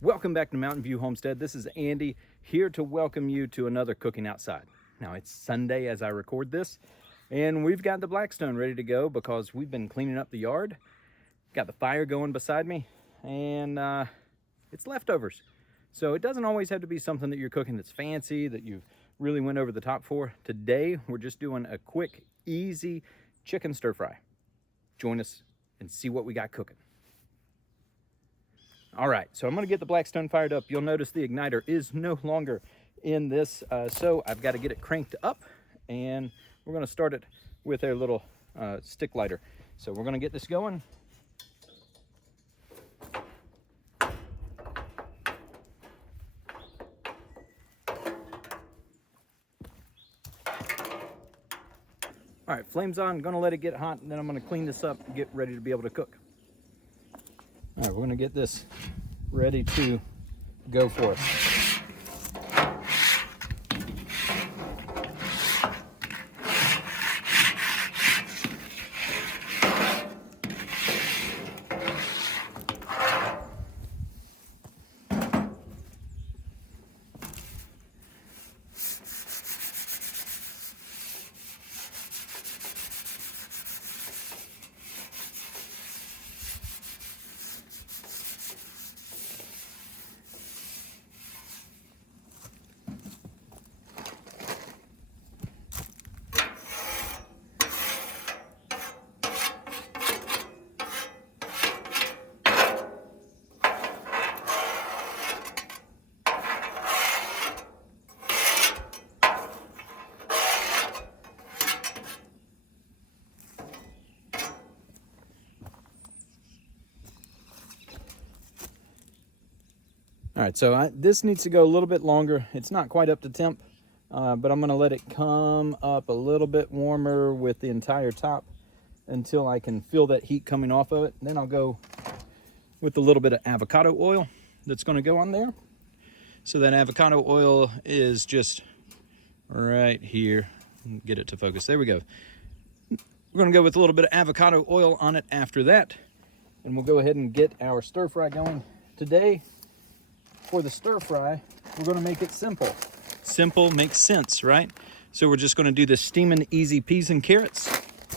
Welcome back to Mountain View Homestead. This is Andy here to welcome you to another Cooking Outside. Now it's Sunday as I record this, and we've got the Blackstone ready to go because we've been cleaning up the yard. Got the fire going beside me, and it's leftovers. So it doesn't always have to be something that you're cooking that's fancy, that you've really went over the top for. Today, we're just doing a quick, easy chicken stir fry. Join us and see what we got cooking. All right, so I'm gonna get the Blackstone fired up. You'll notice the igniter is no longer in this, so I've got to get it cranked up, and we're gonna start it with a little stick lighter. So we're gonna get this going. All right, flames on, gonna let it get hot, and then I'm gonna clean this up and get ready to be able to cook. All right, we're gonna get this ready to go for it. All right, so this needs to go a little bit longer. It's not quite up to temp, but I'm gonna let it come up a little bit warmer with the entire top until I can feel that heat coming off of it. Then I'll go with a little bit of avocado oil that's gonna go on there. So that avocado oil is just right here. Get it to focus, there we go. We're gonna go with a little bit of avocado oil on it after that, and we'll go ahead and get our stir fry going. Today, for the stir fry, we're gonna make it simple. Simple makes sense, right? So we're just gonna do the steaming easy peas and carrots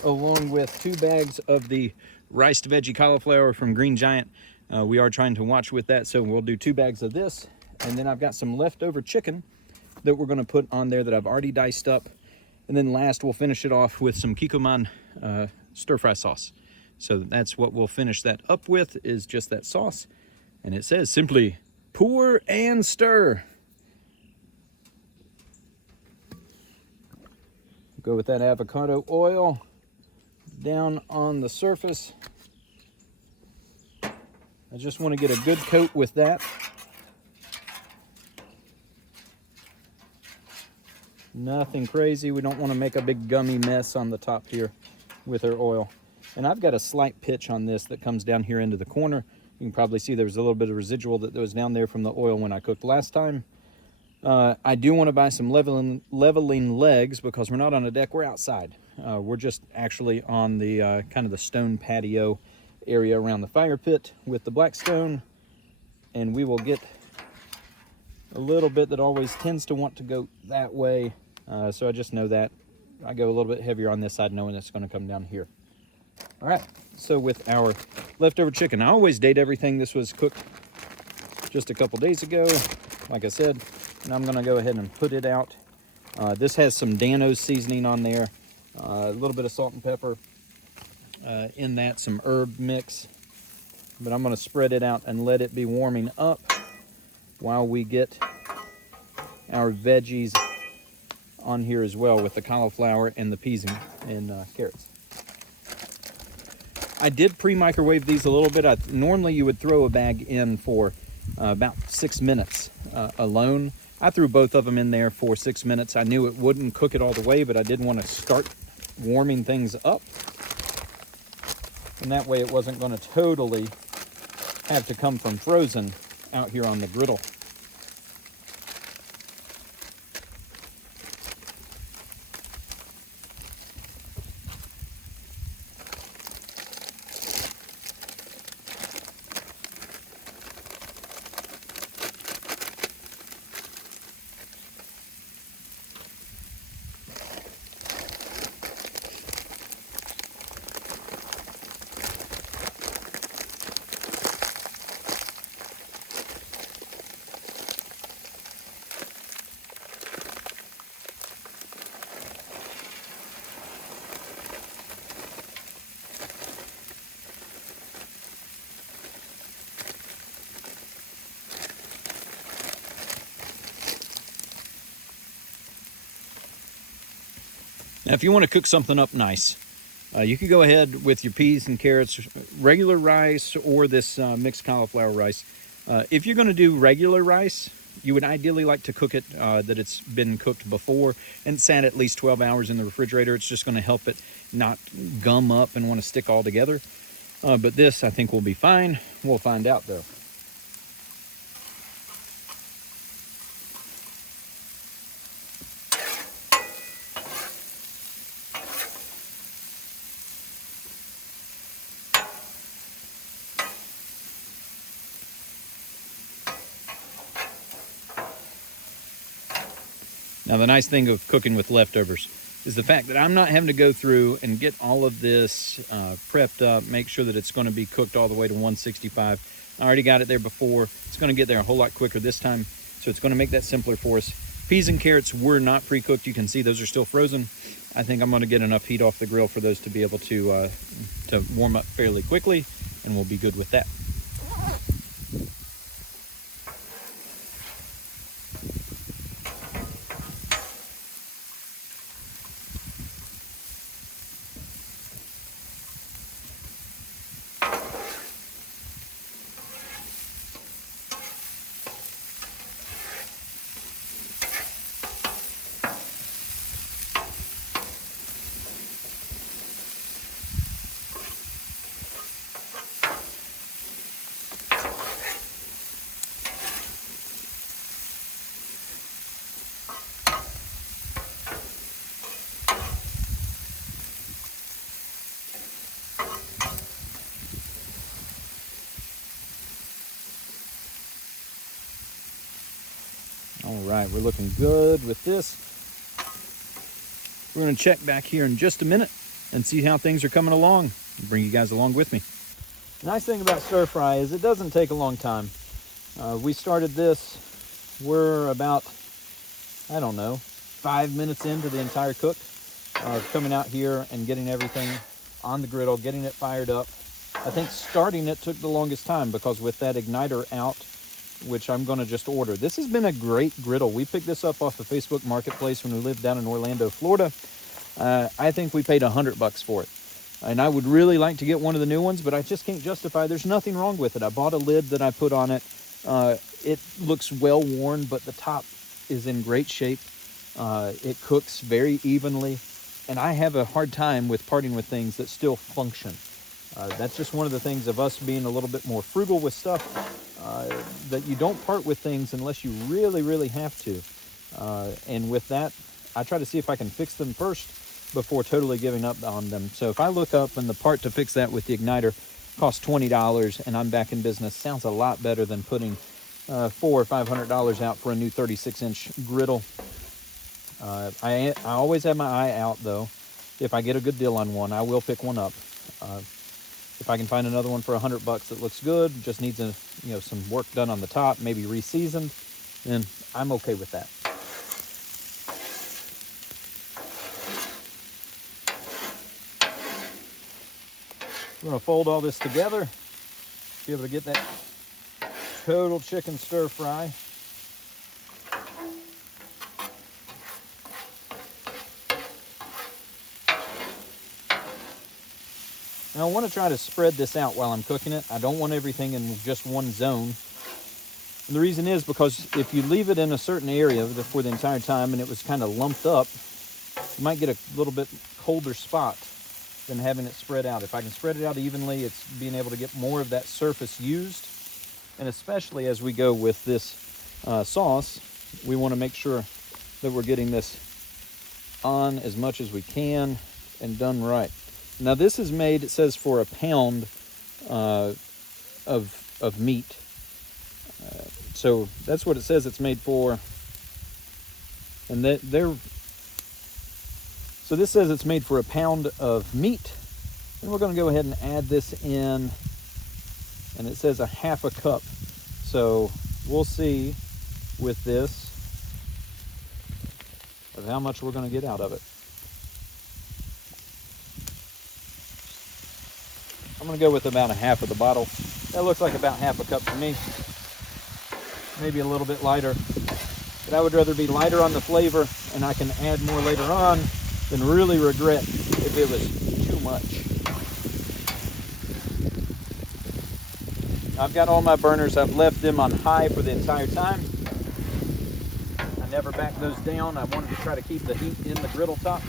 along with 2 bags of the riced veggie cauliflower from Green Giant. We are trying to watch with that, so we'll do 2 bags of this. And then I've got some leftover chicken that we're gonna put on there that I've already diced up. And then last, we'll finish it off with some Kikkoman stir fry sauce. So that's what we'll finish that up with, is just that sauce. And it says simply, pour and stir. Go with that avocado oil down on the surface. I just want to get a good coat with that. Nothing crazy. We don't want to make a big gummy mess on the top here with our oil. And I've got a slight pitch on this that comes down here into the corner. You can probably see there was a little bit of residual that was down there from the oil when I cooked last time. I do want to buy some leveling legs because we're not on a deck, we're outside. We're just actually on the kind of the stone patio area around the fire pit with the Blackstone. And we will get a little bit that always tends to want to go that way. So I just know that. I go a little bit heavier on this side knowing it's going to come down here. All right, so with our leftover chicken, I always date everything. This was cooked just a couple days ago, like I said, and I'm gonna go ahead and put it out. This has some Dano's seasoning on there, a little bit of salt and pepper in that, some herb mix, but I'm gonna spread it out and let it be warming up while we get our veggies on here as well with the cauliflower and the peas and carrots. I did pre-microwave these a little bit. Normally you would throw a bag in for about 6 minutes alone. I threw both of them in there for 6 minutes. I knew it wouldn't cook it all the way, but I did want to start warming things up. And that way it wasn't going to totally have to come from frozen out here on the griddle. Now, if you want to cook something up nice, you could go ahead with your peas and carrots, regular rice, or this mixed cauliflower rice. If you're going to do regular rice, you would ideally like to cook it that it's been cooked before and sat at least 12 hours in the refrigerator. It's just going to help it not gum up and want to stick all together. But this, I think, will be fine. We'll find out, though. Now, the nice thing of cooking with leftovers is the fact that I'm not having to go through and get all of this prepped up, make sure that it's going to be cooked all the way to 165. I already got it there before. It's going to get there a whole lot quicker this time, so it's going to make that simpler for us. Peas and carrots were not pre-cooked. You can see those are still frozen. I think I'm going to get enough heat off the grill for those to be able to warm up fairly quickly, and we'll be good with that. All right, we're looking good with this. We're going to check back here in just a minute and see how things are coming along. I'll bring you guys along with me. The nice thing about stir fry is it doesn't take a long time. We started this, we're about, I don't know, 5 minutes into the entire cook. Coming out here and getting everything on the griddle, getting it fired up. I think starting it took the longest time because with that igniter out, which I'm going to just order. This has been a great griddle. We picked this up off the Facebook Marketplace when we lived down in Orlando, Florida. I think we paid $100 for it. And I would really like to get one of the new ones, but I just can't justify. There's nothing wrong with it. I bought a lid that I put on it. It looks well worn, but the top is in great shape. It cooks very evenly. And I have a hard time with parting with things that still function. That's just one of the things of us being a little bit more frugal with stuff, that you don't part with things unless you really, really have to. And with that, I try to see if I can fix them first before totally giving up on them. So if I look up and the part to fix that with the igniter costs $20 and I'm back in business, sounds a lot better than putting $400 or $500 out for a new 36-inch griddle. I always have my eye out, though. If I get a good deal on one, I will pick one up. If I can find another one for $100 that looks good, just needs some work done on the top, maybe re-seasoned, then I'm okay with that. We're going to fold all this together, be able to get that total chicken stir fry. Now I want to try to spread this out while I'm cooking it. I don't want everything in just one zone. And the reason is because if you leave it in a certain area for the entire time and it was kind of lumped up, you might get a little bit colder spot than having it spread out. If I can spread it out evenly, it's being able to get more of that surface used. And especially as we go with this sauce, we want to make sure that we're getting this on as much as we can and done right. Now this is made, it says, for a pound of meat. So that's what it says it's made for. And so this says it's made for a pound of meat. And we're going to go ahead and add this in. And it says a half a cup. So we'll see with this of how much we're going to get out of it. I'm going to go with about a half of the bottle. That looks like about half a cup to me. Maybe a little bit lighter. But I would rather be lighter on the flavor, and I can add more later on, then really regret if it was too much. I've got all my burners. I've left them on high for the entire time. I never back those down. I wanted to try to keep the heat in the griddle top.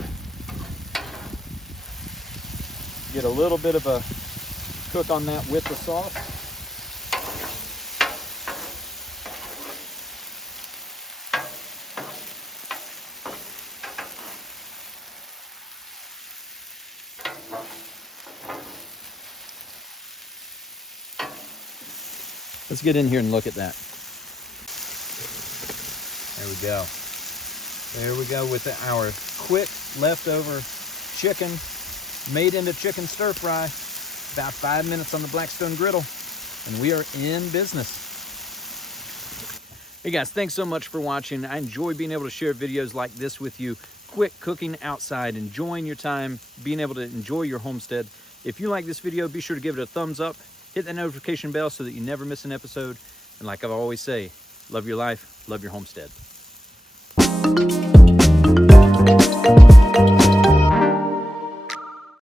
Get a little bit of a cook on that with the sauce. Let's get in here and look at that. There we go. There we go with our quick leftover chicken made into chicken stir fry. About 5 minutes on the Blackstone Griddle, and we are in business. Hey guys, thanks so much for watching. I enjoy being able to share videos like this with you. Quick cooking outside, enjoying your time, being able to enjoy your homestead. If you like this video, be sure to give it a thumbs up. Hit that notification bell so that you never miss an episode. And like I always say, love your life, love your homestead.